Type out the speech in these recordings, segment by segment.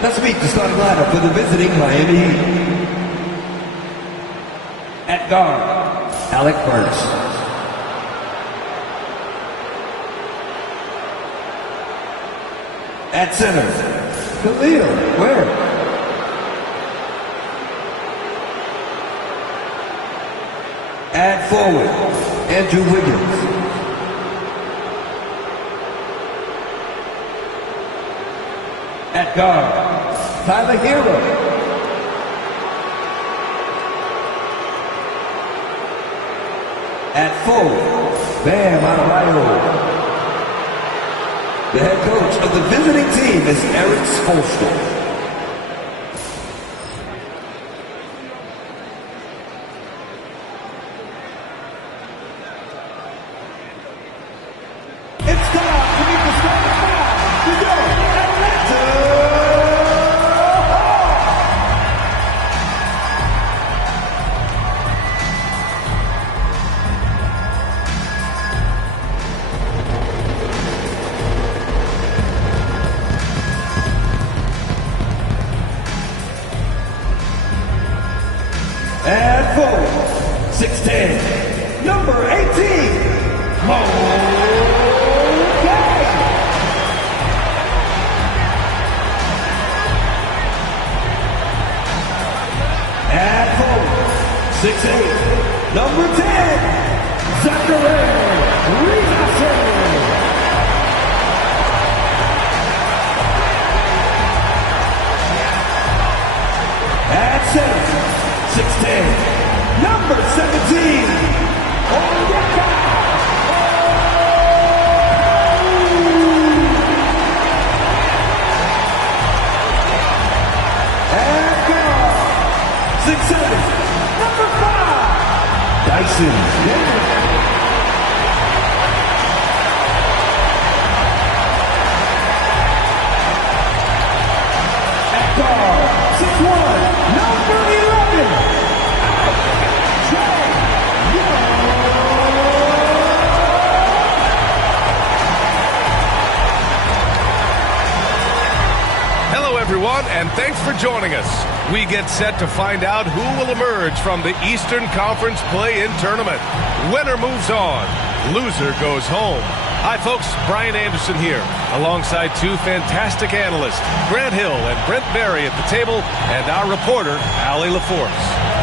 Let's meet the starting lineup for the visiting Miami Heat. At guard, Alec Burks. At center, Khalil Ware. At forward, Andrew Wiggins. At guard, Tyler Hero. At forward, Bam Adebayo. The head coach of the visiting team is Eric Spoelstra. And forward, 6'10", number 18, Mo Gay. And forward, 6'8", number 10, Zachary Rizzo. At center, 6'10", number 17, Onyeka. And guard, 6'7", number 5, Dyson Daniels. At guard, 6'1", number 11, everyone, and thanks for joining us. We get set to find out who will emerge from the Eastern Conference Play-In Tournament. Winner moves on. Loser goes home. Hi, folks. Brian Anderson here, alongside two fantastic analysts, Grant Hill and Brent Berry at the table, and our reporter, Allie LaForce.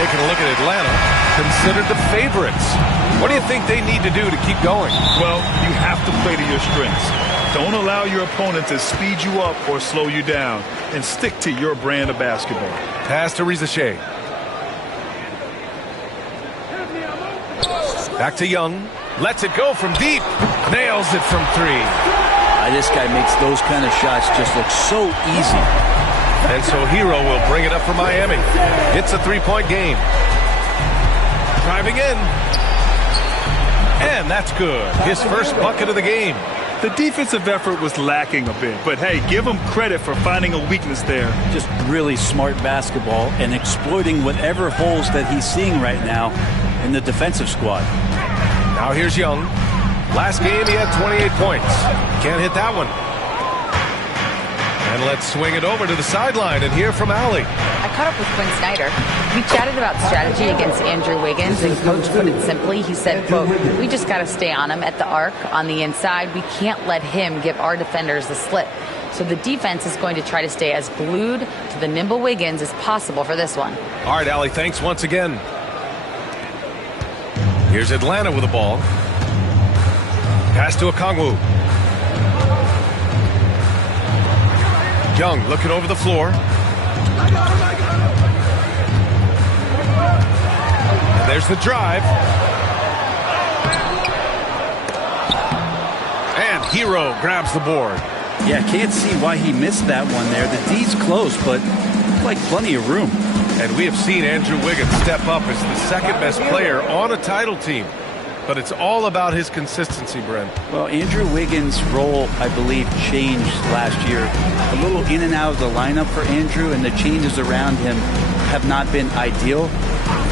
Taking a look at Atlanta, considered the favorites. What do you think they need to do to keep going? Well, you have to play to your strengths. Don't allow your opponent to speed you up or slow you down, and stick to your brand of basketball. Pass to Rizzo. Back to Young. Lets it go from deep. Nails it from three. This guy makes those kind of shots just look so easy. And so Hero will bring it up for Miami. It's a three-point game. Driving in. And that's good. His first bucket of the game. The defensive effort was lacking a bit, but hey, give him credit for finding a weakness there. Just really smart basketball and exploiting whatever holes that he's seeing right now in the defensive squad. Now here's Young. Last game he had 28 points. Can't hit that one. And let's swing it over to the sideline and hear from Allie. I caught up with Quinn Snyder. We chatted about strategy against Andrew Wiggins, and Coach put it simply. He said, quote, "We just got to stay on him at the arc on the inside. We can't let him give our defenders the slip." So the defense is going to try to stay as glued to the nimble Wiggins as possible for this one. All right, Allie, thanks once again. Here's Atlanta with the ball. Pass to Okongwu. Young looking over the floor. And there's the drive. And Hero grabs the board. Yeah, can't see why he missed that one there. The D's close, but like plenty of room. And we have seen Andrew Wiggins step up as the second best player on a title team. but it's all about his consistency, Brent. Well, Andrew Wiggins' role, I believe, changed last year. A little in and out of the lineup for Andrew, and the changes around him have not been ideal.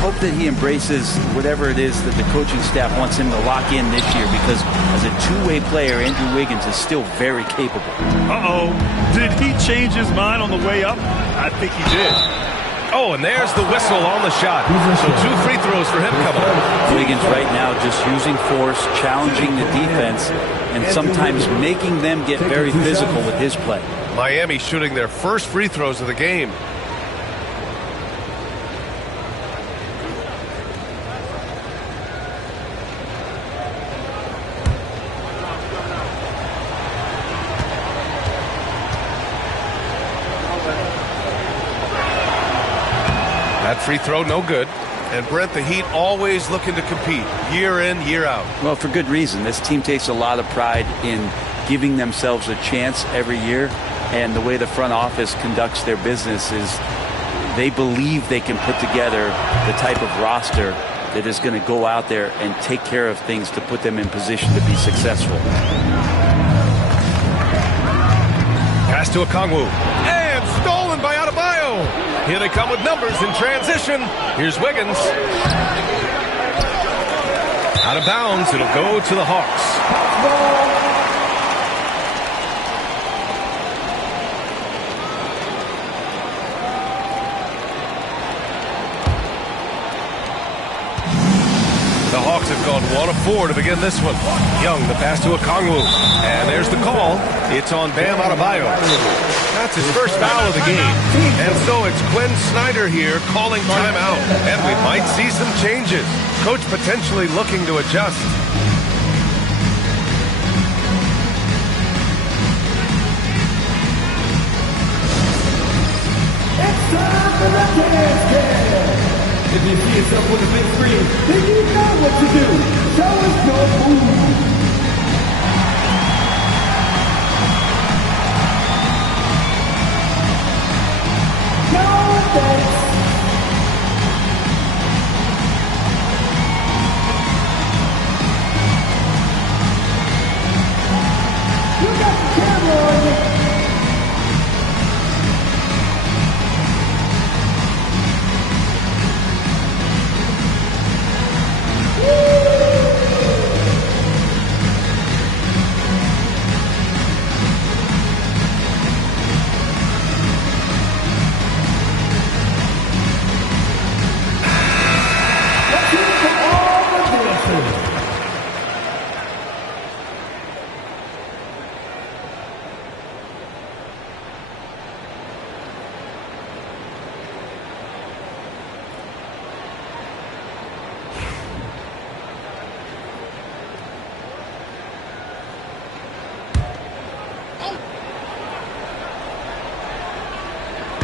Hope that he embraces whatever it is that the coaching staff wants him to lock in this year, because as a two-way player, Andrew Wiggins is still very capable. Uh-oh. Did he change his mind on the way up? I think he did. Oh, and there's the whistle on the shot. So 2 free throws for him coming up. Wiggins right now just using force, challenging the defense, and sometimes making them get very physical with his play. Miami shooting their first free throws of the game. That free throw, no good. And Brent, the Heat always looking to compete year in, year out. Well, for good reason. This team takes a lot of pride in giving themselves a chance every year. And the way the front office conducts their business is they believe they can put together the type of roster that is going to go out there and take care of things to put them in position to be successful. Pass to Okongwu. And stolen by Adebayo. Here they come with numbers in transition. Here's Wiggins. Out of bounds. It'll go to the Hawks. The Hawks have gone 1 of 4 to begin this one. Young, the pass to Okongwu. And there's the call. It's on Bam Adebayo. That's his first foul of the game. And so it's Quinn Snyder here calling timeout. And we might see some changes. Coach potentially looking to adjust. It's time for the dance game. If you see yourself on the big screen, then you know what to do. Show us your move. Go dance. You got the camera on you.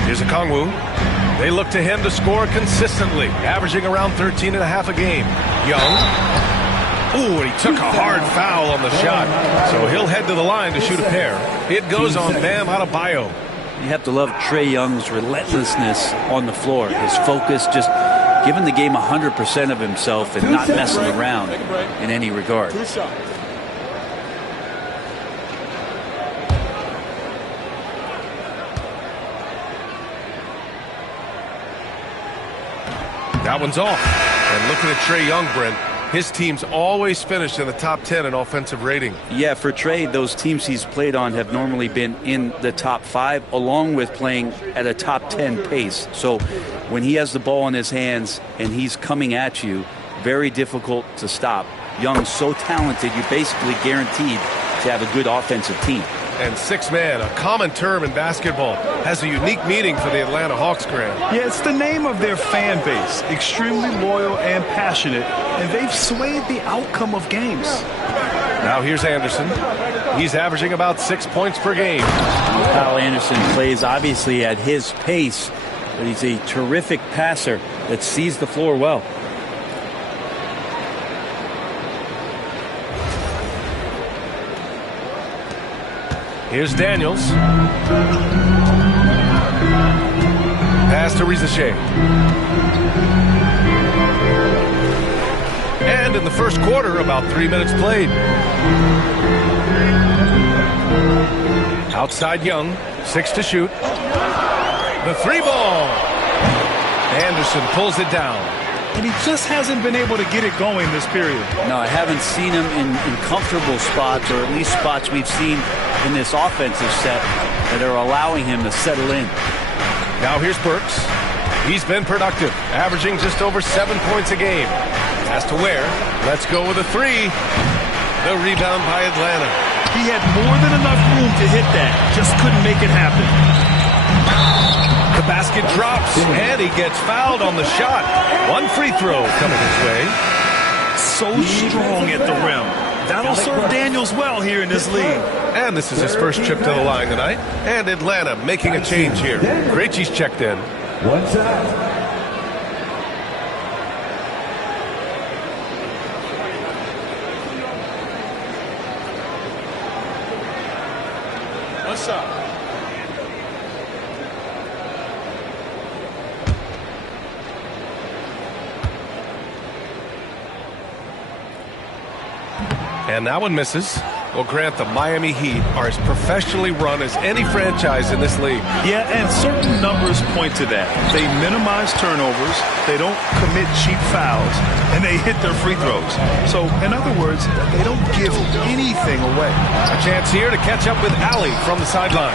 Here's Okongwu. They look to him to score consistently, averaging around 13 and a half a game. Young. Ooh, and he took a hard foul on the shot. So he'll head to the line to shoot a pair. It goes on Bam Adebayo. You have to love Trae Young's relentlessness on the floor. His focus, just giving the game 100% of himself and not messing around in any regard. That one's off. And looking at Trae Young, Brent, his team's always finished in the top 10 in offensive rating. Yeah, for Trae, those teams he's played on have normally been in the top 5, along with playing at a top 10 pace. So when he has the ball in his hands and he's coming at you, very difficult to stop. Young's so talented, you're basically guaranteed to have a good offensive team. And six-man, a common term in basketball, has a unique meaning for the Atlanta Hawks, Graham. Yeah, it's the name of their fan base. Extremely loyal and passionate, and they've swayed the outcome of games. Now here's Anderson. He's averaging about 6 points per game. Kyle Anderson plays obviously at his pace, but he's a terrific passer that sees the floor well. Here's Daniels. Pass to Rizachet. And in in the first quarter, about 3 minutes played. Outside Young, 6 to shoot. The 3-ball. Anderson pulls it down. And he just hasn't been able to get it going this period. No, I haven't seen him in comfortable spots, or at least spots we've seen in this offensive set that are allowing him to settle in. Now here's Burks. He's been productive, averaging just over 7 points a game. As to where, let's go with a 3. The rebound by Atlanta. He had more than enough room to hit that, just couldn't make it happen. The basket drops, and he gets fouled on the shot. 1 free throw coming his way. So strong at the rim. That'll serve Daniels well here in this league. And this is his first trip to the line tonight. And Atlanta making a change here. Krejci's checked in. One shot. What's up? And that one misses. Well, Grant, the Miami Heat are as professionally run as any franchise in this league. Yeah, and certain numbers point to that. They minimize turnovers, they don't commit cheap fouls, and they hit their free throws. So, in other words, they don't give anything away. A chance here to catch up with Allie from the sideline.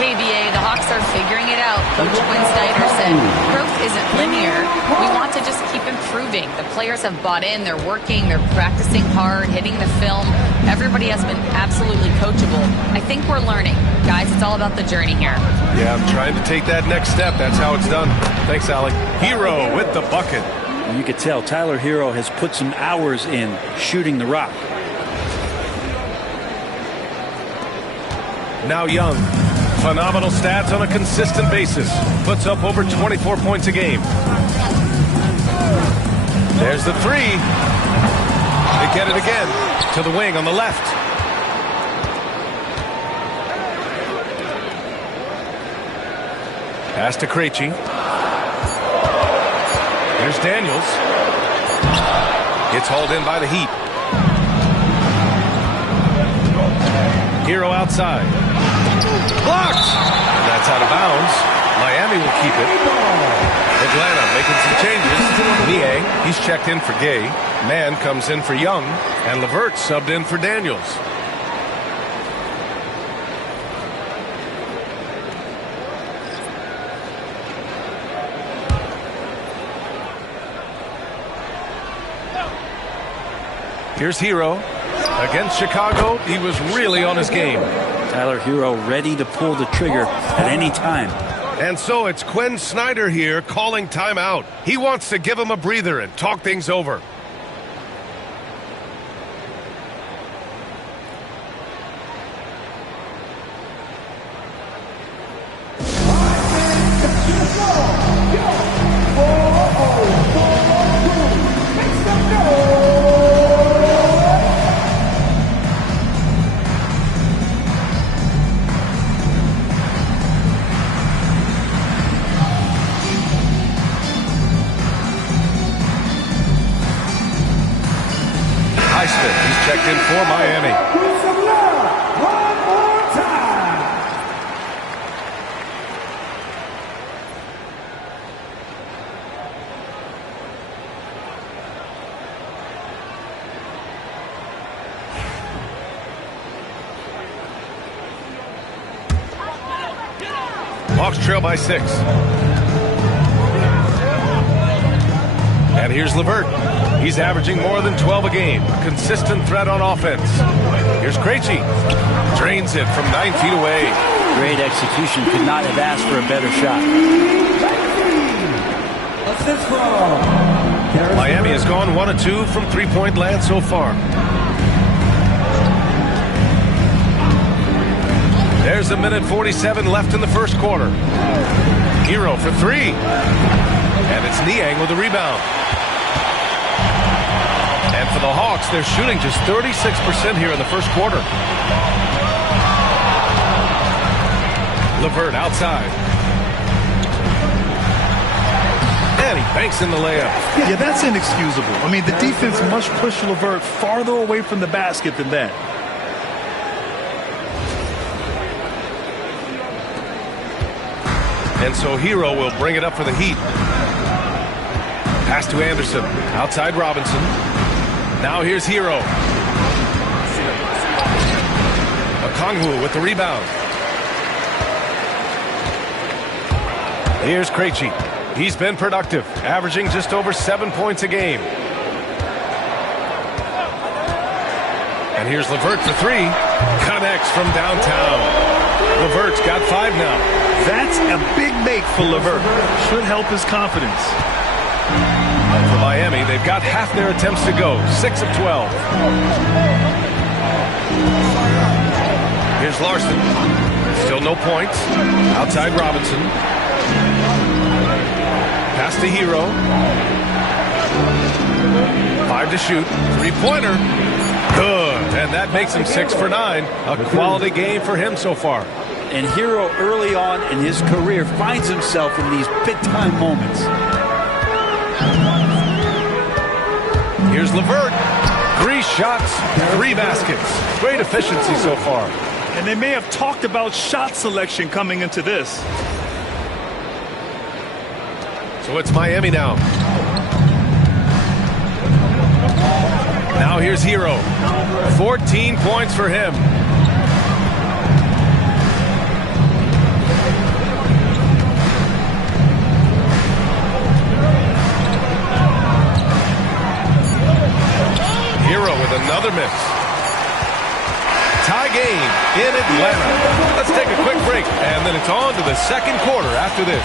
Hey, BA, the Hawks are figuring it out. Coach Quinn Snyder said growth isn't linear. We want to just keep improving. The players have bought in. They're working. They're practicing hard, hitting the film. Everybody has been absolutely coachable. I think we're learning. Guys, it's all about the journey here. Yeah, I'm trying to take that next step. That's how it's done. Thanks, Allie. Hero with the bucket. And you could tell Tyler Hero has put some hours in shooting the rock. Now Young. Phenomenal stats on a consistent basis. Puts up over 24 points a game. There's the 3. They get it again. To the wing on the left. Pass to Krejci. Here's Daniels. Gets hauled in by the Heat. Hero outside. Blocked! And that's out of bounds. Miami will keep it. Atlanta making some changes. Niang, he's checked in for Gay. Mann comes in for Young. And LeVert subbed in for Daniels. Here's Hero. Against Chicago, he was really on his game. Tyler Hero ready to pull the trigger at any time. And so it's Quinn Snyder here calling timeout. He wants to give him a breather and talk things over. He's checked in for Miami. With some love, one more time. Hawks trail by 6. And here's LeVert. He's averaging more than 12 a game. A consistent threat on offense. Here's Krejci. Drains it from 9 feet away. Great execution. Could not have asked for a better shot. Assist from Miami has gone 1 of 2 from three-point land so far. There's a minute 47 left in the first quarter. Hero for 3. And it's Niang with the rebound. And for the Hawks, they're shooting just 36% here in the first quarter. LeVert outside. And he banks in the layup. Yeah, that's inexcusable. I mean, the defense must push LeVert farther away from the basket than that. And so Hero will bring it up for the Heat. Pass to Anderson. Outside Robinson. Now here's Hero. Okongwu with the rebound. Here's Krejci. He's been productive, averaging just over 7 points a game. And here's LeVert for three. Connects from downtown. LeVert's got 5 now. That's a big make for LeVert. Should help his confidence. For Miami, they've got half their attempts to go. 6 of 12. Here's Larson. Still no points. Outside Robinson. Pass to Hero. 5 to shoot. 3-pointer. Good. And that makes him 6 for 9. A quality game for him so far. And Hero early on in his career finds himself in these big-time moments. Here's LeVert. 3 shots, 3 baskets. Great efficiency so far. And they may have talked about shot selection coming into this. So it's Miami now. Now here's Hero. 14 points for him. Hero with another miss. Tie game in Atlanta. Let's take a quick break, and then it's on to the second quarter after this.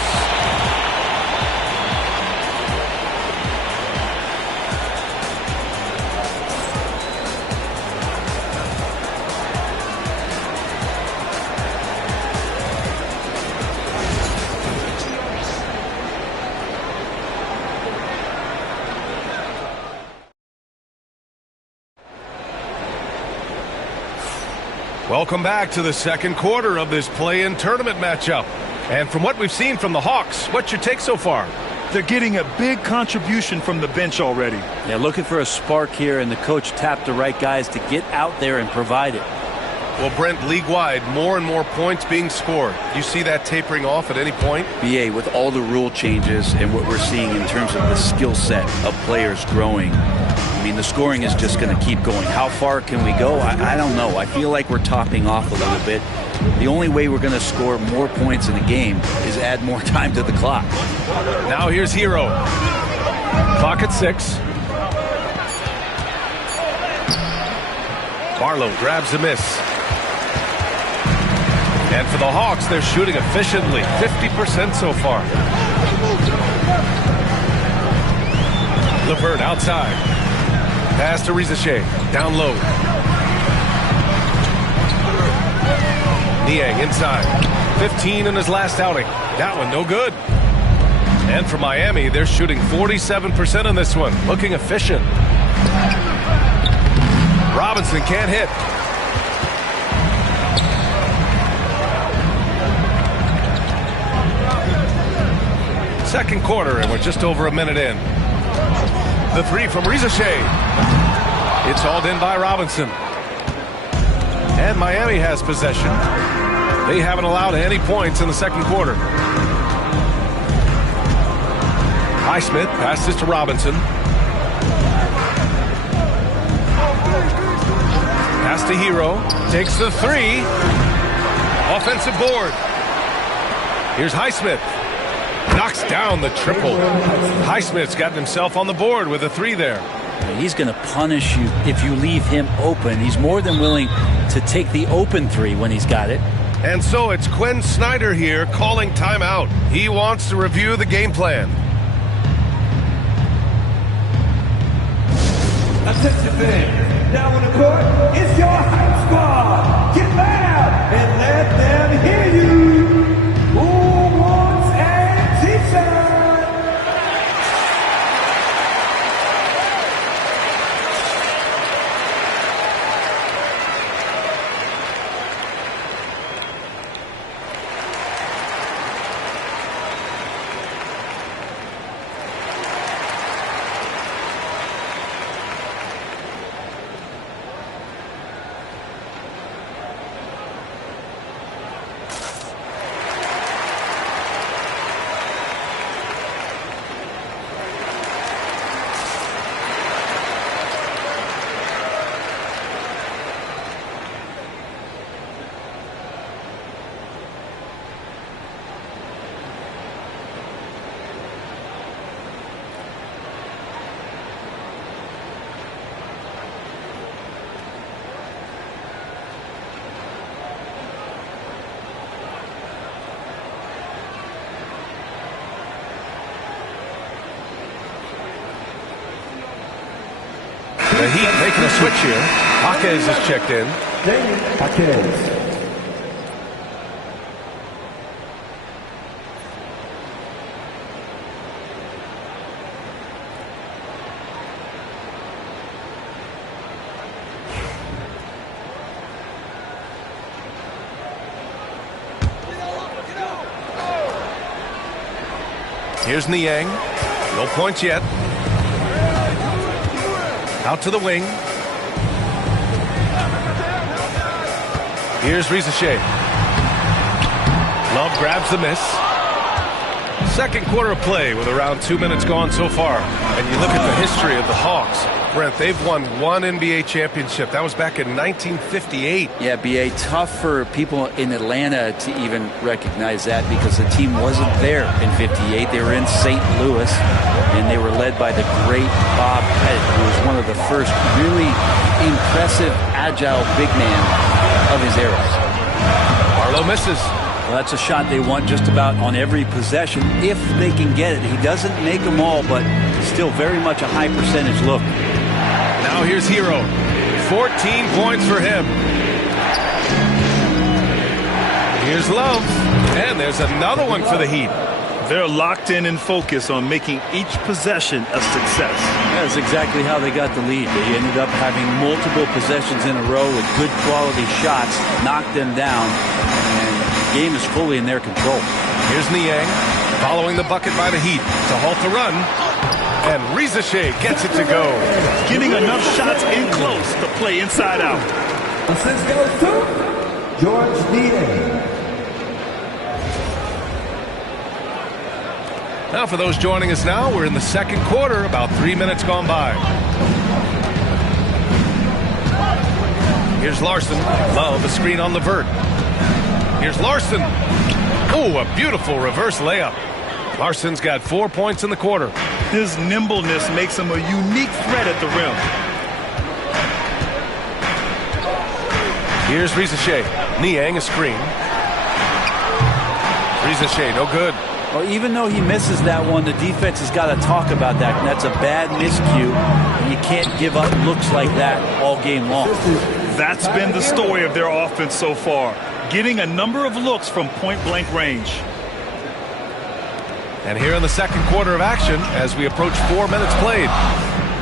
Welcome back to the second quarter of this play-in tournament matchup. And from what we've seen from the Hawks, what's your take so far? They're getting a big contribution from the bench already. Yeah, looking for a spark here, and the coach tapped the right guys to get out there and provide it. Well, Brent, league-wide, more and more points being scored. You see that tapering off at any point? BA, with all the rule changes and what we're seeing in terms of the skill set of players growing, I mean, the scoring is just going to keep going. How far can we go? I don't know. I feel like we're topping off a little bit. The only way we're going to score more points in a game is add more time to the clock. Now here's Hero. Clock at 6. Barlow grabs the miss. And for the Hawks, they're shooting efficiently. 50% so far. LeVert outside. Pass to Rizachet. Down low. Niang inside. 15 in his last outing. That one no good. And for Miami, they're shooting 47% on this one. Looking efficient. Robinson can't hit. Second quarter, and we're just over a minute in. The three from Rizachet. It's hauled in by Robinson. And Miami has possession. They haven't allowed any points in the second quarter. Highsmith passes to Robinson. Pass to Hero. Takes the three. Offensive board. Here's Highsmith. Knocks down the triple. Highsmith's gotten himself on the board with a three there. He's going to punish you if you leave him open. He's more than willing to take the open three when he's got it. And so it's Quinn Snyder here calling timeout. He wants to review the game plan. Attention fans, now on the court, it's your hype squad. Get loud and let them hear you. Who wants a t-shirt? The Heat making a switch here. Jaquez is checked in. Jaquez. Here's Niang. No points yet. Out to the wing. Here's Rizachet. Love grabs the miss. Second quarter of play with around 2 minutes gone so far. And you look at the history of the Hawks. Brent, they've won one NBA championship. That was back in 1958. Yeah, B.A., tough for people in Atlanta to even recognize that because the team wasn't there in 58. They were in St. Louis, and they were led by the great Bob Pettit, who was one of the first really impressive, agile big man of his era. Barlow misses. Well, that's a shot they want just about on every possession if they can get it. He doesn't make them all, but still very much a high percentage look. Now here's Hero. 14 points for him. Here's Love. And there's another one for the Heat. They're locked in and focused on making each possession a success. That's exactly how they got the lead. They ended up having multiple possessions in a row with good quality shots, knocked them down, and the game is fully in their control. Here's Niang following the bucket by the Heat to halt the run. And Rizachet gets it to go. Getting enough shots in close to play inside out. Assist goes to George Niang. Now for those joining us now, we're in the second quarter, about 3 minutes gone by. Here's Larson. Love a screen on Levert. Here's Larson. Oh, a beautiful reverse layup. Larson's got 4 points in the quarter. His nimbleness makes him a unique threat at the rim. Here's Rizachet. Niang a screen. Rizachet, no good. Well, even though he misses that one, the defense has got to talk about that. And that's a bad miscue. And you can't give up looks like that all game long. That's been the story of their offense so far. Getting a number of looks from point-blank range. And here in the second quarter of action, as we approach 4 minutes played,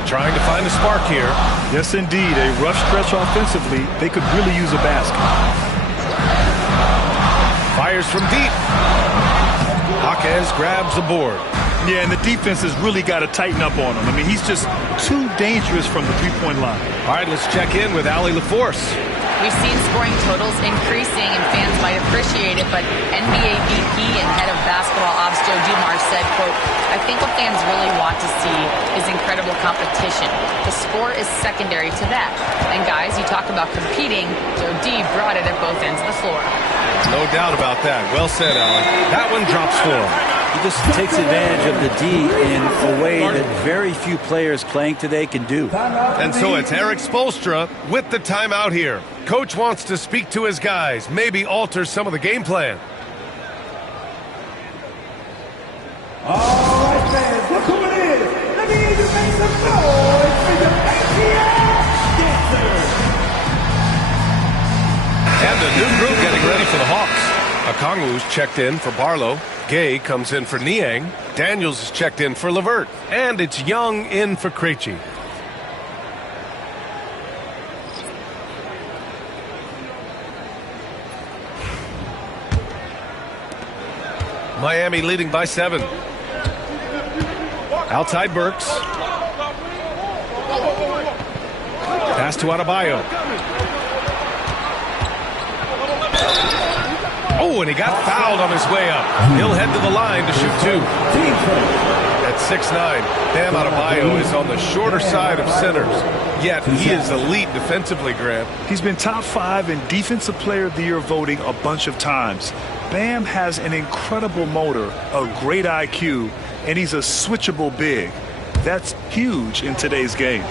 trying to find a spark here. Yes, indeed. A rough stretch offensively. They could really use a basket. Fires from deep. Jaquez grabs the board. Yeah, and the defense has really got to tighten up on him. I mean, he's just too dangerous from the three-point line. All right, let's check in with Allie LaForce. We've seen scoring totals increasing, and fans might appreciate it, but NBA VP and head of basketball ops Joe Dumars said, quote, "I think what fans really want to see is incredible competition. The score is secondary to that. And guys, you talk about competing, Joe D brought it at both ends of the floor." No doubt about that. Well said, Allen. That one drops for him. He just takes advantage of the D in a way that very few players playing today can do. And so it's Eric Spoelstra with the timeout here. Coach wants to speak to his guys, maybe alter some of the game plan. All right, fans, look who it is. Let me hear you make some noise for your ATL dancers. And a new group getting ready for the Hawks. Okongwu's checked in for Barlow. Gay comes in for Niang. Daniels is checked in for Levert. And it's Young in for Krejci. Miami leading by 7. Outside Burks. Pass to Adebayo. Oh, and he got fouled on his way up. He'll head to the line to shoot 2. At 6'9", Bam Adebayo is on the shorter side of centers. Yet he is elite defensively, Grant. He's been top 5 in Defensive Player of the Year voting a bunch of times. Bam has an incredible motor, a great IQ, and he's a switchable big. That's huge in today's game.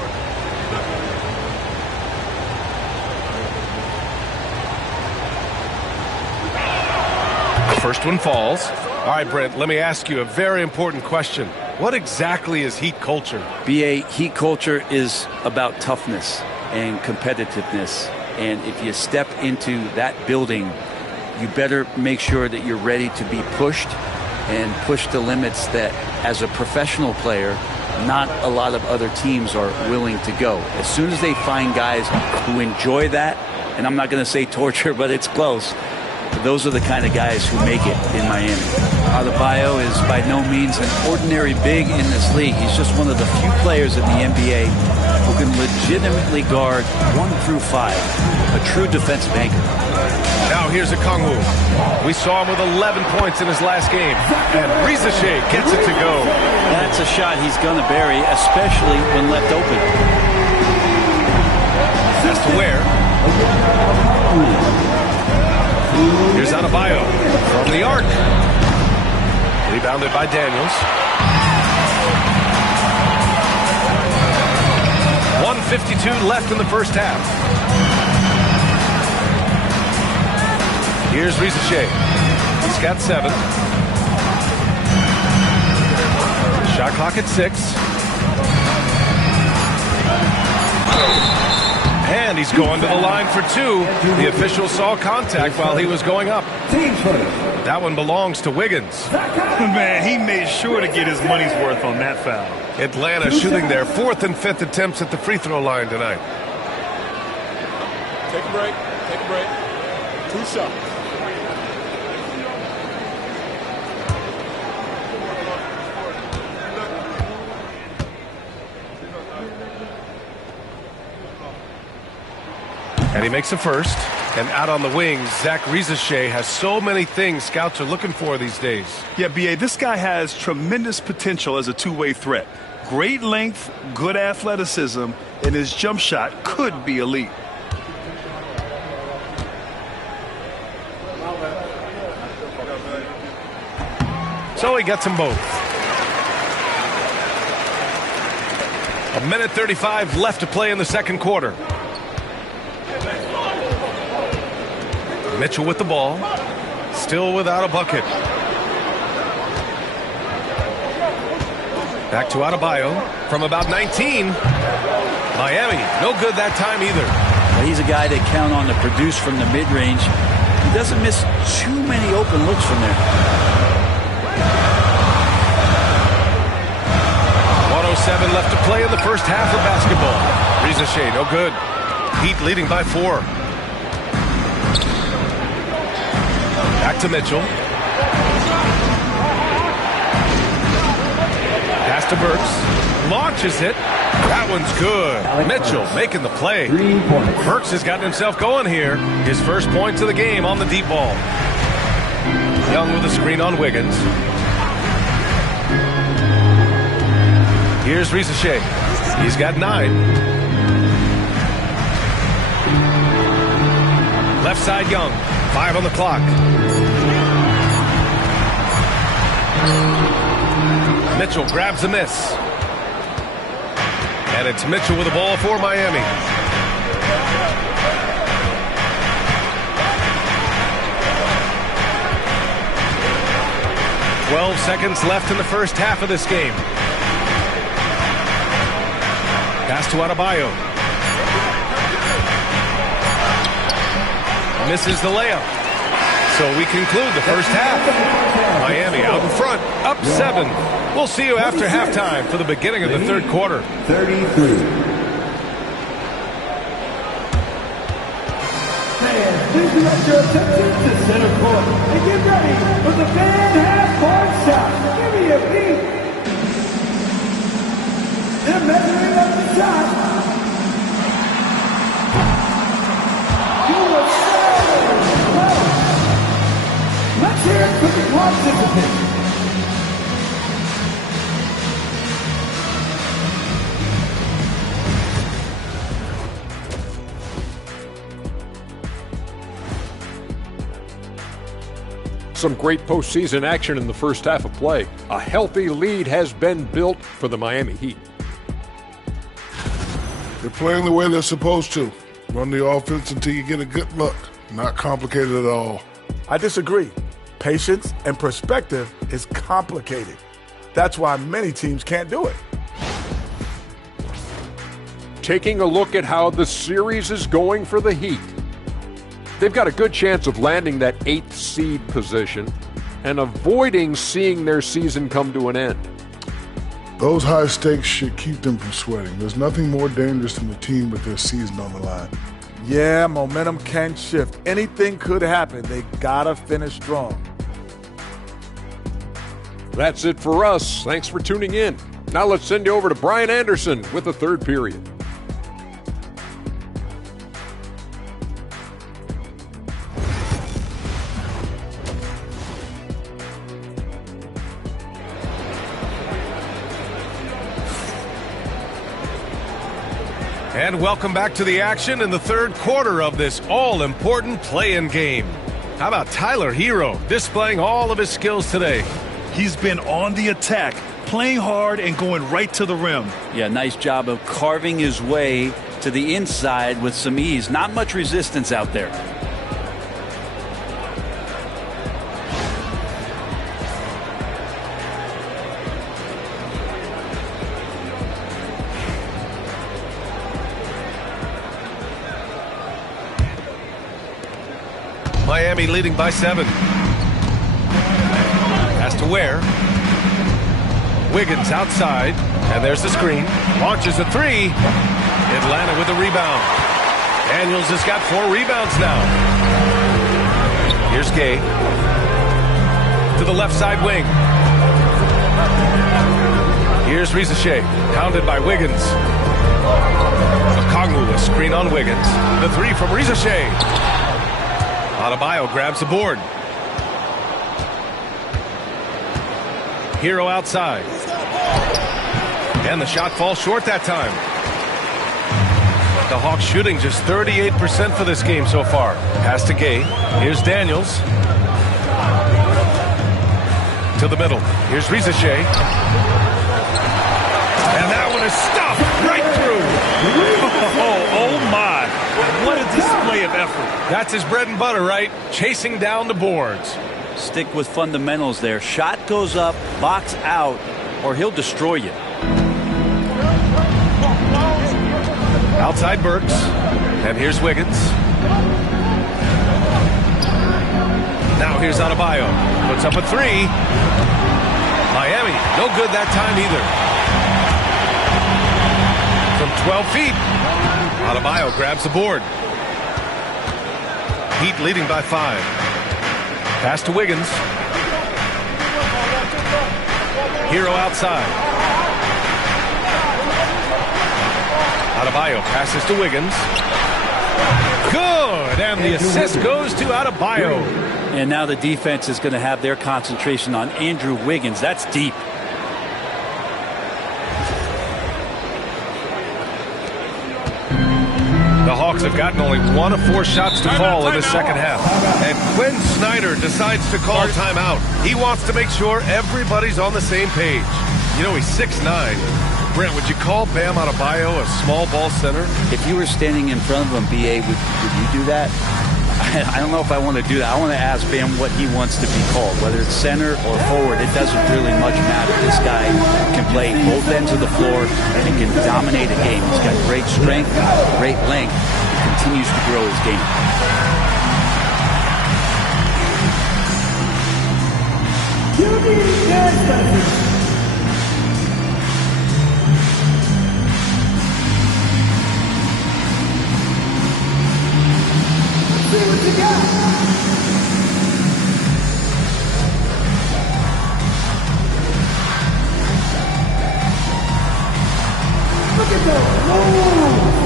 First one falls. All right, Brent, let me ask you a very important question. What exactly is Heat culture? BA, Heat culture is about toughness and competitiveness. And if you step into that building, you better make sure that you're ready to be pushed and push the limits that, as a professional player, not a lot of other teams are willing to go. As soon as they find guys who enjoy that, and I'm not going to say torture, but it's close, those are the kind of guys who make it in Miami. Adebayo is by no means an ordinary big in this league. He's just one of the few players in the NBA who can legitimately guard 1 through 5, a true defensive anchor. Now here's Okongwu. We saw him with 11 points in his last game, and Rizachet gets it to go. That's a shot he's going to bury, especially when left open. That's to Ware. Here's Adebayo from the arc. Rebounded by Daniels. 1:52 left in the first half. Here's Rizachet. He's got 7. Shot clock at 6. And he's going to the line for 2. The official saw contact while he was going up. That one belongs to Wiggins. Man, he made sure to get his money's worth on that foul. Atlanta shooting their 4th and 5th attempts at the free throw line tonight. Take a break. Take a break. 2 shots. And he makes the first. And out on the wing, Zach Rizachet has so many things scouts are looking for these days. Yeah, B.A., this guy has tremendous potential as a two-way threat. Great length, good athleticism, and his jump shot could be elite. So he gets them both. 1:35 left to play in the second quarter. Mitchell with the ball, still without a bucket. Back to Adebayo from about 19. Miami, no good that time either. Well, he's a guy they count on to produce from the mid-range. He doesn't miss too many open looks from there. 1:07 left to play in the first half of basketball. Rizachet, no good. Heat leading by 4. Back to Mitchell. Pass to Burks. Launches it. That one's good. Mitchell making the play. Burks has gotten himself going here. His first points of the game on the deep ball. Young with a screen on Wiggins. Here's Rizachet. He's got 9. Left side Young. 5 on the clock. Mitchell grabs the miss. And it's Mitchell with the ball for Miami. "12 seconds left in the first half of this game. Pass to Adebayo. Misses the layup. So we conclude the first half. Miami out in front, up 7. We'll see you after halftime for the beginning of the third quarter. 33. Fans, please direct your attention to center court and get ready for the fan half-court shot. Give me a beat. They're measuring up the shot. Let's hear it for the participants. Some great postseason action in the first half of play. A healthy lead has been built for the Miami Heat. They're playing the way they're supposed to. Run the offense until you get a good look. Not complicated at all. I disagree. Patience and perspective is complicated. That's why many teams can't do it. Taking a look at how the series is going for the Heat. They've got a good chance of landing that 8th seed position and avoiding seeing their season come to an end. Those high stakes should keep them from sweating. There's nothing more dangerous than a team with their season on the line. Yeah, momentum can shift. Anything could happen. They gotta finish strong. That's it for us. Thanks for tuning in. Now let's send you over to Brian Anderson with the third period. And welcome back to the action in the third quarter of this all-important play-in game. How about Tyler Hero displaying all of his skills today? He's been on the attack, playing hard and going right to the rim. Yeah, nice job of carving his way to the inside with some ease. Not much resistance out there. Miami leading by 7. Has to Ware. Wiggins outside, and there's the screen. Launches a 3. Atlanta with a rebound. Daniels has got 4 rebounds now. Here's Gay. To the left side wing. Here's Rizachet, pounded by Wiggins. Okongwu, a screen on Wiggins. The 3 from Rizachet. Adebayo grabs the board. Hero outside. And the shot falls short that time. The Hawks shooting just 38% for this game so far. Pass to Gay. Here's Daniels. To the middle. Here's Rizachet. And that one is stuffed right through. Oh my. What a display of effort. That's his bread and butter, right? Chasing down the boards. Stick with fundamentals there. Shot goes up, box out, or he'll destroy you. Outside Burks. And here's Wiggins. Now here's Adebayo. Puts up a 3. Miami, no good that time either. From 12 feet. Adebayo grabs the board. Heat leading by 5. Pass to Wiggins. Hero outside. Adebayo passes to Wiggins. Good! And the assist goes to Adebayo. And now the defense is going to have their concentration on Andrew Wiggins. That's deep. The Hawks have gotten only 1 of 4 shots to fall in the second half. And Quinn Snyder decides to call timeout. He wants to make sure everybody's on the same page. You know, he's 6'9". Brent, would you call Bam Adebayo a small ball center? If you were standing in front of him, B.A., would you do that? I don't know if I want to do that. I want to ask Bam what he wants to be called, whether it's center or forward. It doesn't really much matter. This guy can play both ends of the floor and he can dominate a game. He's got great strength, great length. He continues to grow his game. Look at those moves!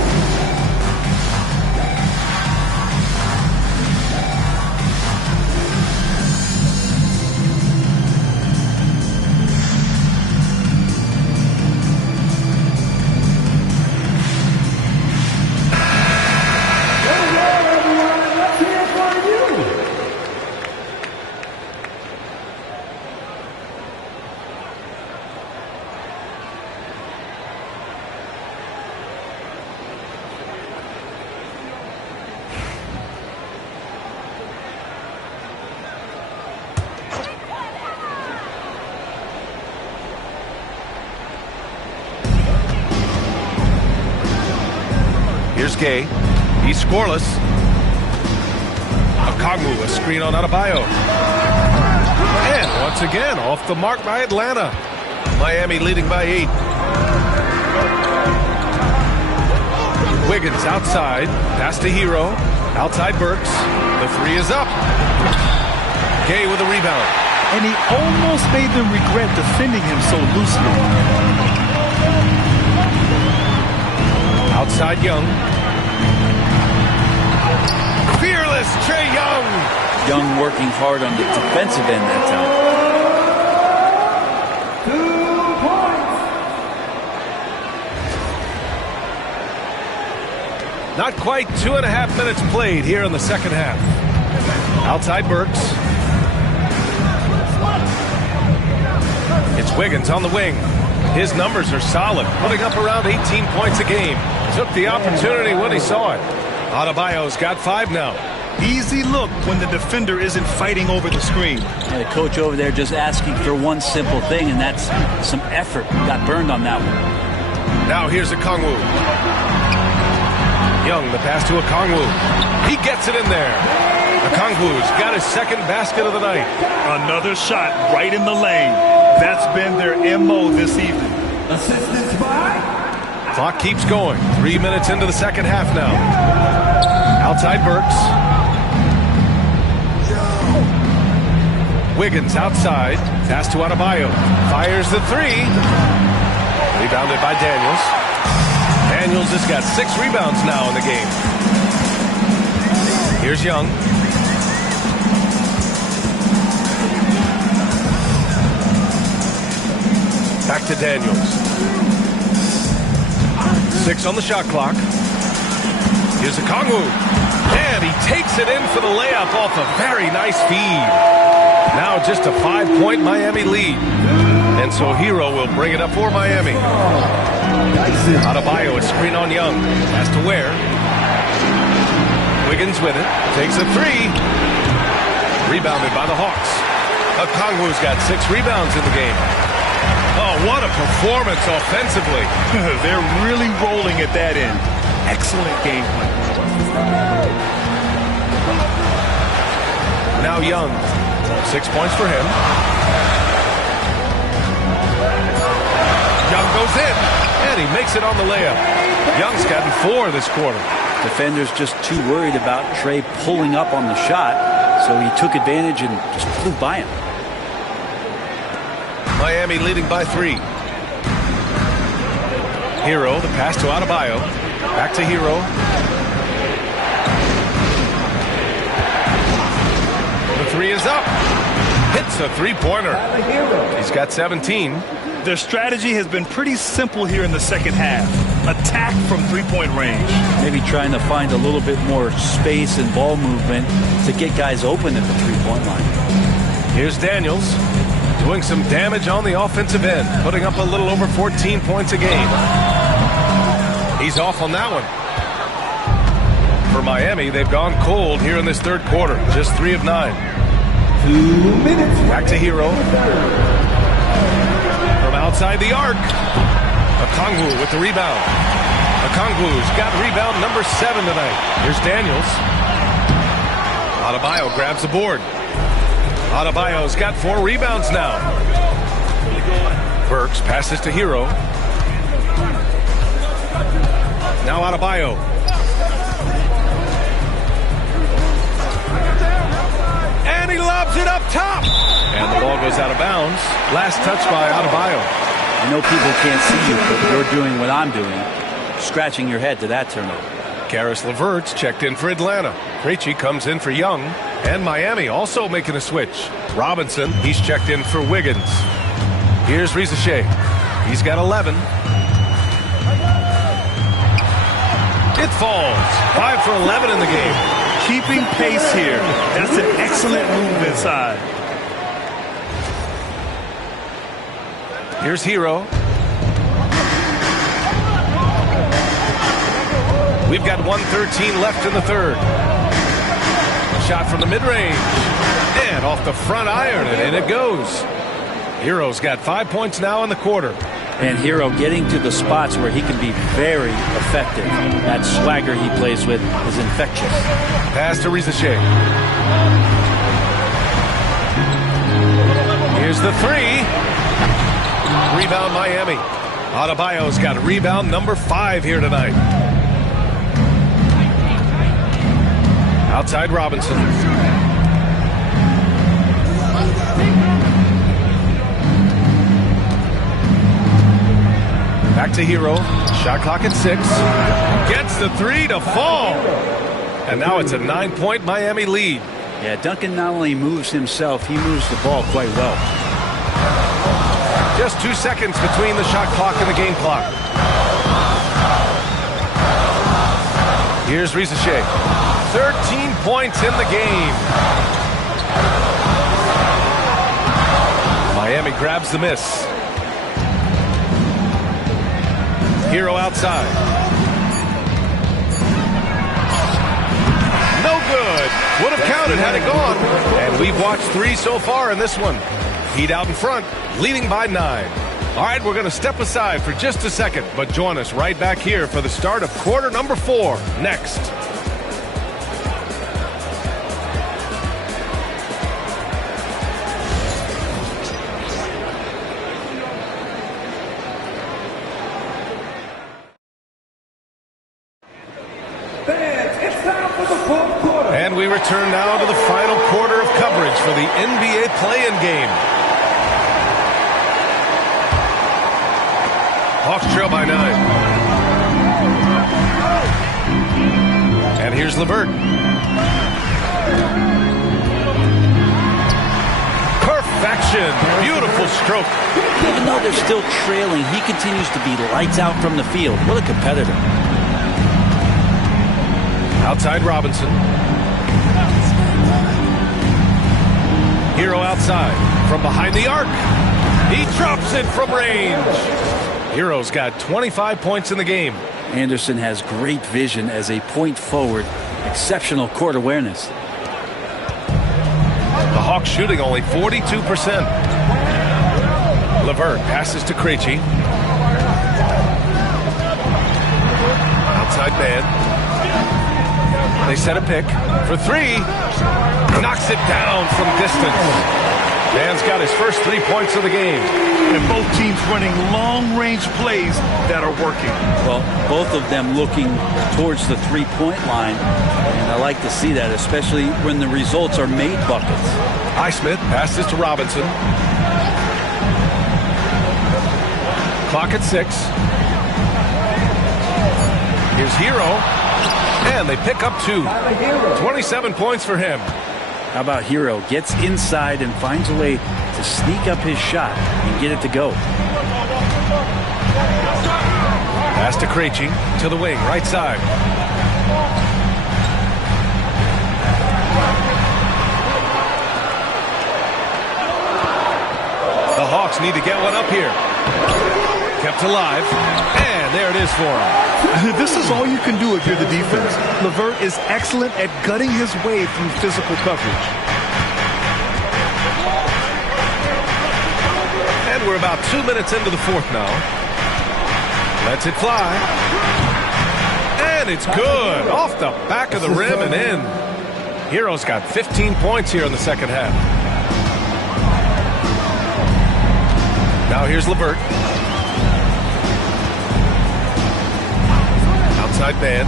Go, everyone! Let's hear it for Here's Gay. He's scoreless. Okongwu, a screen on Adebayo. And once again, off the mark by Atlanta. Miami leading by 8. Wiggins outside. Pass to Hero. Outside Burks. The 3 is up. Gay with a rebound. And he almost made them regret defending him so loosely. Outside Young. Fearless Trae Young. Young working hard on the defensive end that time. 2 points. Not quite 2.5 minutes played here in the second half. Outside Burks. It's Wiggins on the wing. His numbers are solid, putting up around 18 points a game. Took the opportunity when he saw it. Adebayo's got 5 now. Easy look when the defender isn't fighting over the screen. And the coach over there just asking for one simple thing, and that's some effort. Got burned on that one. Now here's Okongwu. Young, the pass to Okongwu. He gets it in there. Okongwu's got his second basket of the night. Another shot right in the lane. That's been their MO this evening. Assistance by... Clock keeps going. 3 minutes into the second half now. Outside Burks. Wiggins outside. Pass to Adebayo. Fires the 3. Rebounded by Daniels. Daniels has got 6 rebounds now in the game. Here's Young. Back to Daniels. 6 on the shot clock. Here's Okongwu. And he takes it in for the layup off a very nice feed. Now just a 5-point Miami lead. And so Hero will bring it up for Miami. Adebayo, a screen on Young. Has to Ware. Wiggins with it. Takes a 3. Rebounded by the Hawks. Okongwu's got 6 rebounds in the game. Oh, what a performance offensively. They're really rolling at that end. Excellent game plan. Now Young. 6 points for him. Young goes in, and he makes it on the layup. Young's gotten 4 this quarter. Defenders just too worried about Trae pulling up on the shot, so he took advantage and just flew by him. Miami leading by 3. Hero, the pass to Adebayo. Back to Hero. The 3 is up. Hits a 3-pointer. He's got 17. Their strategy has been pretty simple here in the second half. Attack from 3-point range. Maybe trying to find a little bit more space and ball movement to get guys open at the 3-point line. Here's Daniels. Doing some damage on the offensive end, putting up a little over 14 points a game. He's off on that one. For Miami, they've gone cold here in this third quarter. Just 3 of 9. 2 minutes. Back to Hero. From outside the arc. Okongwu with the rebound. Okongwu's got rebound number 7 tonight. Here's Daniels. Adebayo grabs the board. Adebayo's got 4 rebounds now. Burks passes to Hero. Now Adebayo. And he lobs it up top. And the ball goes out of bounds. Last touch by Adebayo. I know people can't see you, but you're doing what I'm doing. Scratching your head to that turnover. Karis LeVert's checked in for Atlanta. Krejci comes in for Young. And Miami also making a switch. Robinson, he's checked in for Wiggins. Here's Rizachet. He's got 11. It falls. 5 for 11 in the game. Keeping pace here. That's an excellent move inside. Here's Hero. We've got 1:13 left in the third. Shot from the mid-range. And off the front iron, and in it goes. Hero's got 5 points now in the quarter. And Hero getting to the spots where he can be very effective. That swagger he plays with is infectious. Pass to Rizachet. Here's the three. Rebound Miami. Adebayo's got rebound number 5 here tonight. Outside Robinson. Back to Hero. Shot clock at 6. Gets the 3 to fall. And now it's a 9-point Miami lead. Yeah, Duncan not only moves himself, he moves the ball quite well. Just 2 seconds between the shot clock and the game clock. Here's Rizachet. 13 points in the game. Miami grabs the miss. Hero outside. No good. Would have counted had it gone. And we've watched 3 so far in this one. Heat out in front, leading by 9. All right, we're going to step aside for just a second, but join us right back here for the start of quarter number 4 next. And we return now to the final quarter of coverage for the NBA play-in game. Hawks trail by 9. And here's LeVert. Perfection. Beautiful stroke. Even though they're still trailing, he continues to be lights out from the field. What a competitor. Outside Robinson. Hero outside from behind the arc. He drops it from range. Hero's got 25 points in the game. Anderson has great vision as a point forward. Exceptional court awareness. The Hawks shooting only 42%. LeVert passes to Krejci. Outside man. They set a pick for 3. Knocks it down from distance. Man's got his first 3 points of the game. And both teams running long-range plays that are working. Well, both of them looking towards the three-point line. And I like to see that, especially when the results are made buckets. Highsmith passes to Robinson. Clock at 6. Here's Hero. And they pick up 2. 27 points for him. How about Hero? Gets inside and finds a way to sneak up his shot and get it to go. Pass to Krejci to the wing, right side. The Hawks need to get one up here. Kept alive. And there it is for him. This is all you can do if you're the defense. LeVert is excellent at gutting his way through physical coverage. And we're about 2 minutes into the 4th now. Lets it fly. And it's good. Off the back of the rim and in. Hero's got 15 points here in the second half. Now here's LeVert. Outside man.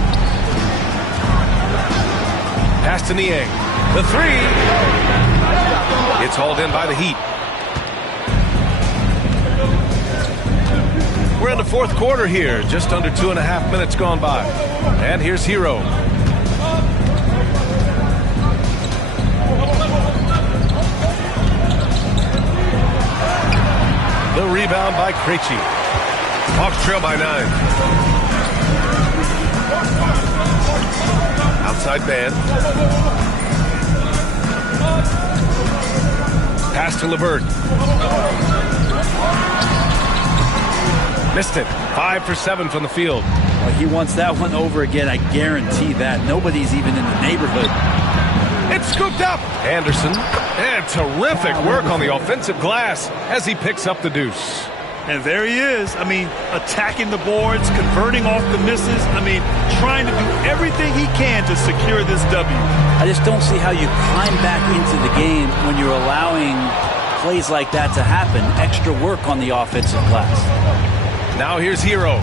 Pass to Niang. The 3. It's hauled in by the Heat. We're in the 4th quarter here. Just under 2.5 minutes gone by. And here's Hero. The rebound by Krejci. Hawks trail by 9. Outside man. Pass to LeVert. Missed it. 5 for 7 from the field. Well, he wants that one over again. I guarantee that. Nobody's even in the neighborhood. It's scooped up. Anderson. And terrific work on the offensive glass as he picks up the deuce. And there he is. I mean, attacking the boards, converting off the misses. I mean, trying to do everything he can to secure this W. I just don't see how you climb back into the game when you're allowing plays like that to happen. Extra work on the offensive glass. Now here's Hero.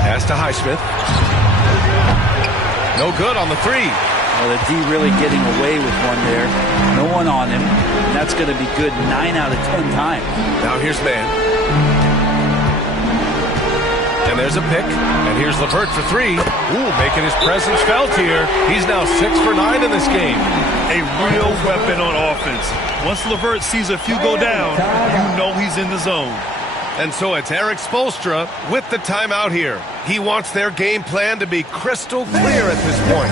Pass to Highsmith. No good on the three. Well, the D really getting away with one there. No one on him. And that's going to be good 9 out of 10 times. Now here's Man. And there's a pick. And here's Levert for three. Ooh, making his presence felt here. He's now 6 for 9 in this game. A real weapon on offense. Once Levert sees a few go down, you know he's in the zone. And so it's Eric Spoelstra with the timeout here. He wants their game plan to be crystal clear at this point.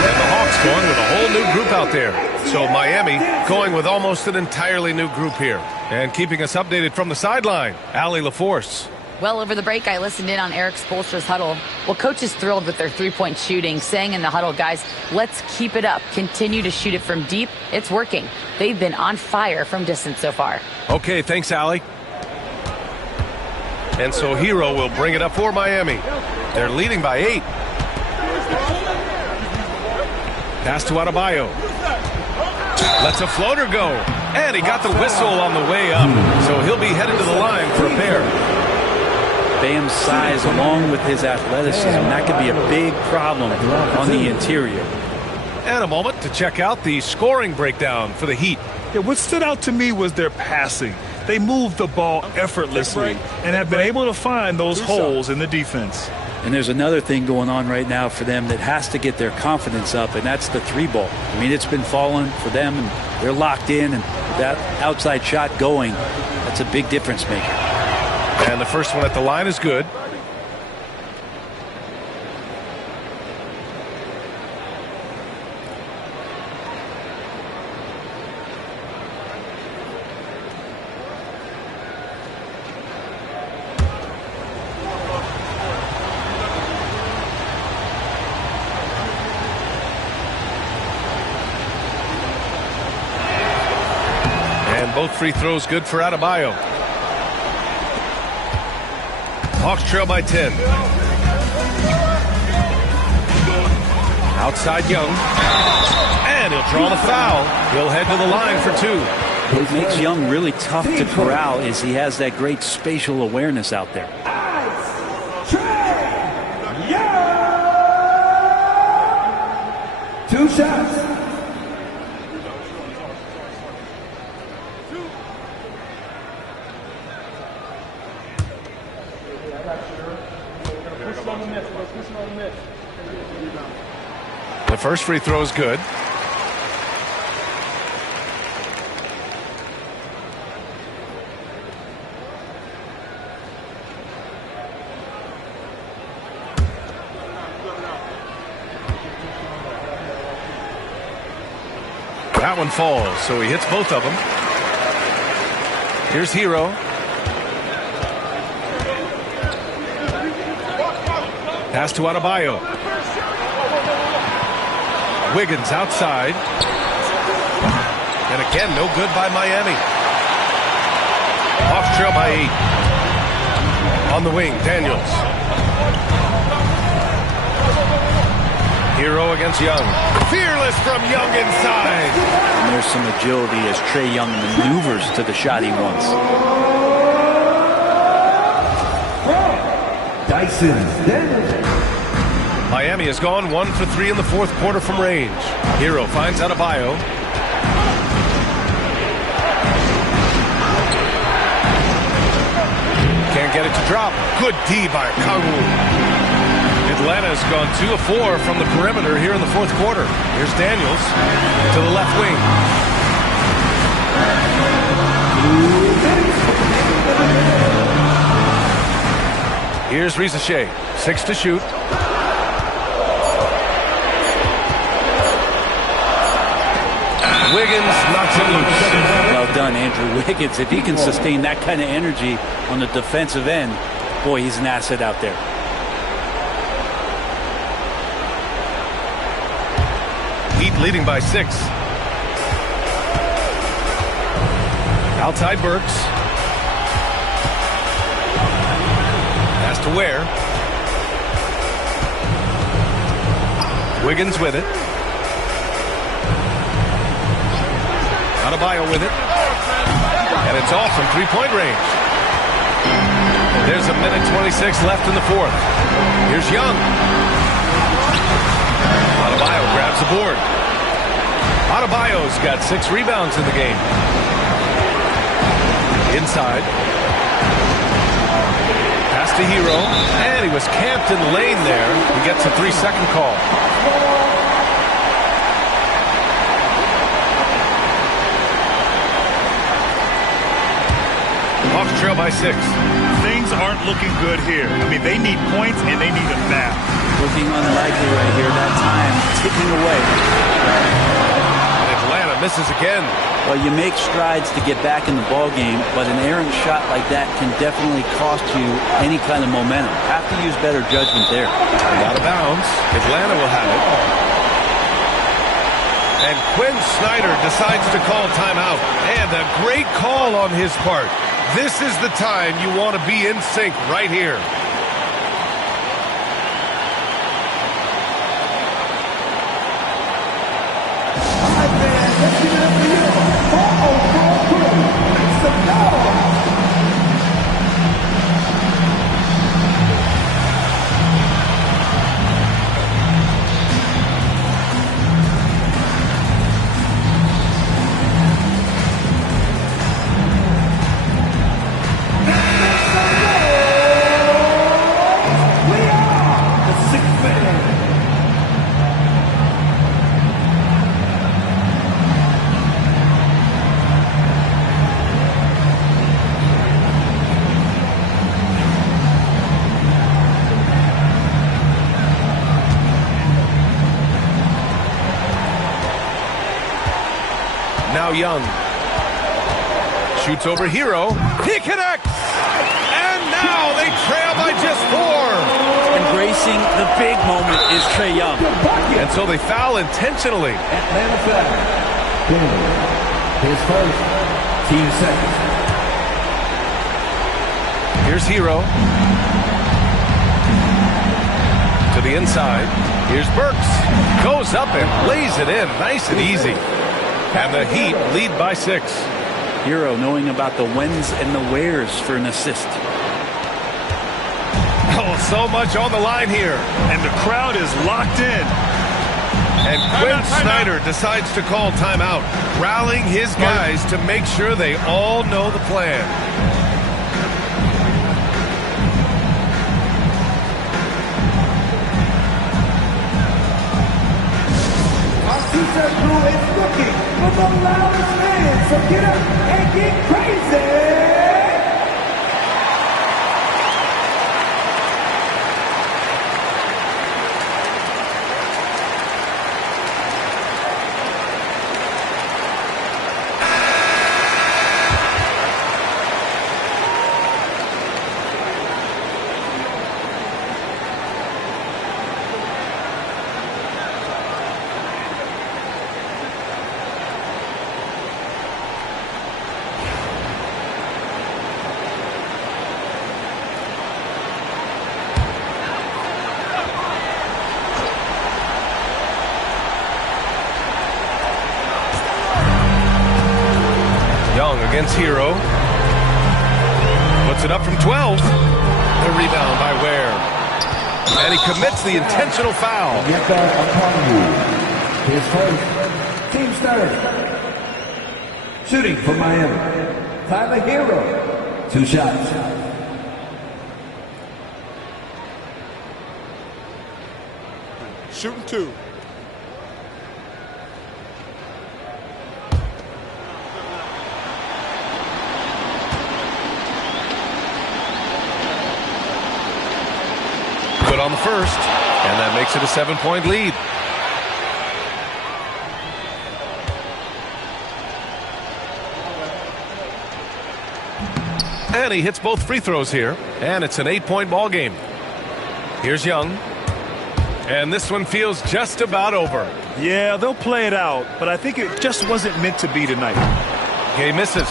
And the Hawks going with a whole new group out there. So Miami going with almost an entirely new group here. And keeping us updated from the sideline, Allie LaForce. Well, over the break, I listened in on Eric Spoelstra's huddle. Well, coach is thrilled with their three-point shooting, saying in the huddle, guys, let's keep it up. Continue to shoot it from deep. It's working. They've been on fire from distance so far. Okay, thanks, Allie. And so Hero will bring it up for Miami. They're leading by 8. Pass to Adebayo. Lets a floater go. And he got the whistle on the way up. So he'll be headed to the line for a pair. Bam's size along with his athleticism, that could be a big problem on the interior. And a moment to check out the scoring breakdown for the Heat. Yeah, what stood out to me was their passing. They moved the ball effortlessly and have been able to find those holes in the defense. And there's another thing going on right now for them that has to get their confidence up, and that's the three ball. I mean, it's been falling for them, and they're locked in, and that outside shot going, that's a big difference maker. And the first one at the line is good. And both free throws good for Adebayo. Hawks trail by 10. Outside Young. And he'll draw the foul. He'll head to the line for 2. What makes Young really tough to corral is he has that great spatial awareness out there. Young! 2 shots. The first free throw is good. That one falls, so he hits both of them. Here's Hero. Pass to Adebayo. Wiggins outside. And again, no good by Miami. Hawks trail by 8. On the wing, Daniels. Hero against Young. Fearless from Young inside. And there's some agility as Trae Young maneuvers to the shot he wants. Dyson Daniels. Miami has gone 1 for 3 in the fourth quarter from range. Hero finds Adebayo. Can't get it to drop. Good D by Kangwoo. Atlanta's gone 2 of 4 from the perimeter here in the fourth quarter. Here's Daniels to the left wing. Here's Rizachet. 6 to shoot. Wiggins knocks it loose. Well done, Andrew Wiggins. If he can sustain that kind of energy on the defensive end, boy, he's an asset out there. Heat leading by 6. Outside Burks. Pass to Ware. Wiggins with it. Adebayo with it. And it's off from three-point range. There's a minute 26 left in the fourth. Here's Young. Adebayo grabs the board. Adebayo's got 6 rebounds in the game. Inside. Pass to Hero. And he was camped in the lane there. He gets a 3-second call. Hawks trail by 6. Things aren't looking good here. I mean, they need points and they need them now. Looking unlikely right here. That time ticking away. And Atlanta misses again. Well, you make strides to get back in the ball game, but an errant shot like that can definitely cost you any kind of momentum. Have to use better judgment there. Out of bounds. Atlanta will have it. And Quinn Snyder decides to call timeout. And a great call on his part. This is the time you want to be in sync right here. Now Young shoots over Hero. He connects! And now they trail by just 4. Embracing the big moment is Trae Young. And so they foul intentionally. Atlanta foul. His first, team second. Here's Hero. To the inside. Here's Burks. Goes up and lays it in. Nice and easy. And the Heat lead by 6. Hero knowing about the whens and the wheres for an assist. Oh, so much on the line here. And the crowd is locked in. And Quinn Snyder decides to call timeout, rallying his guys to make sure they all know the plan. T-shirt crew is looking for the loudest fans, so get up and get crazy! Against Hero. Puts it up from 12. The rebound by Ware. And he commits the intentional foul. Get back upon you. His first, team's third. Shooting for Miami. Tyler Hero. 2 shots. Shooting 2. On the first, and that makes it a 7-point lead. And he hits both free throws here. And it's an 8-point ball game. Here's Young. And this one feels just about over. Yeah, they'll play it out, but I think it just wasn't meant to be tonight. Gay misses.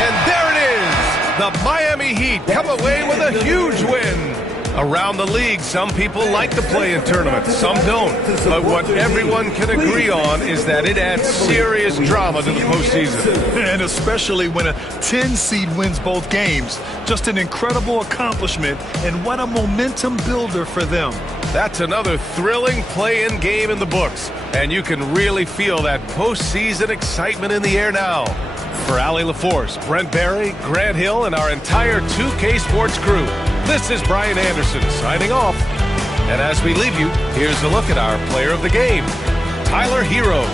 And there it is! The Miami Heat come away with a huge win. Around the league, some people like to play in tournaments, some don't. But what everyone can agree on is that it adds serious drama to the postseason. And especially when a 10 seed wins both games. Just an incredible accomplishment, and what a momentum builder for them. That's another thrilling play-in game in the books. And you can really feel that postseason excitement in the air now. For Allie LaForce, Brent Barry, Grant Hill, and our entire 2K Sports crew, this is Brian Anderson signing off. And as we leave you, here's a look at our player of the game, Tyler Hero.